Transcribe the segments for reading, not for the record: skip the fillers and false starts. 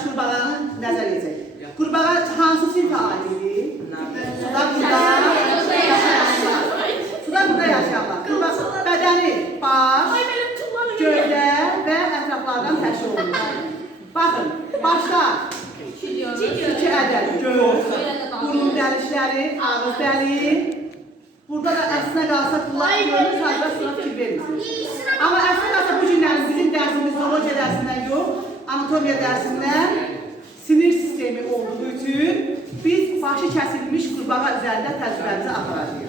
təsvərləmiş qurbağanı nəzər edəcək. Qurbağa hansı sinfə aiddir? Suda burada yaşayanlar. Qurbağa bədəni, baş, gövdə və ətraflardan təşkil olunur. Baxın, başda iki ədəd göz, burun dəlişləri, ağız dəliyi. Burada da əslində qalsa bunlar görünür, sadəcə sıra fikir vermirsiniz. Amma əslində qalsa bu günlərin bizim dərsimiz zoologiya dərsindən yox, anatomiya dərsindən sinir sistemi olduğu üçün biz başı kəsilmiş qurbağa üzərində təcrübəmizi aparacağıq.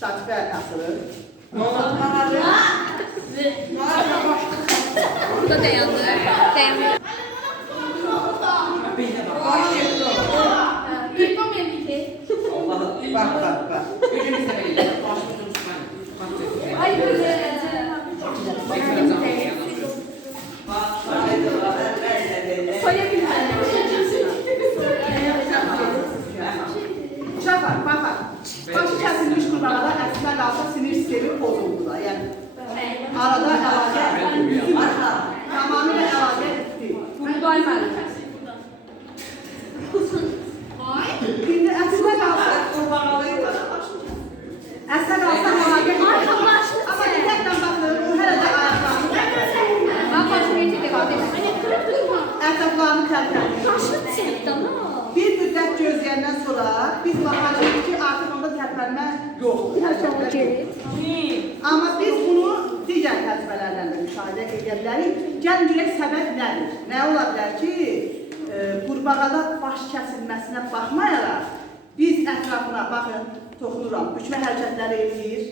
Statifə asılır. Burada dayandı. Bak. Uşaqlar, baxın. Başı kəsilmiş qurbağalar əslində qalsa sinir sistemi pozuldular. Yəni, arada əlaqə tamamilə əlaqə etdi. İndi əslində qalsa əlaqə etdi. Amma diqqətlə baxın, o hələ də ayaqlarını ətraflarını tərpənir. Bir müddət gözləyəndən sonra biz baxacağıq ki, artıq onda tərpənmə yoxdur. Amma biz bunu digər təcrübələrdən də müşahidə edə bilərik. Gəlin görək səbəb nədir? Nə ola bilər ki, qurbağada baş kəsilməsinə baxmayaraq biz ətrafına baxın, toxunuram, bükmə hərəkətləri edir.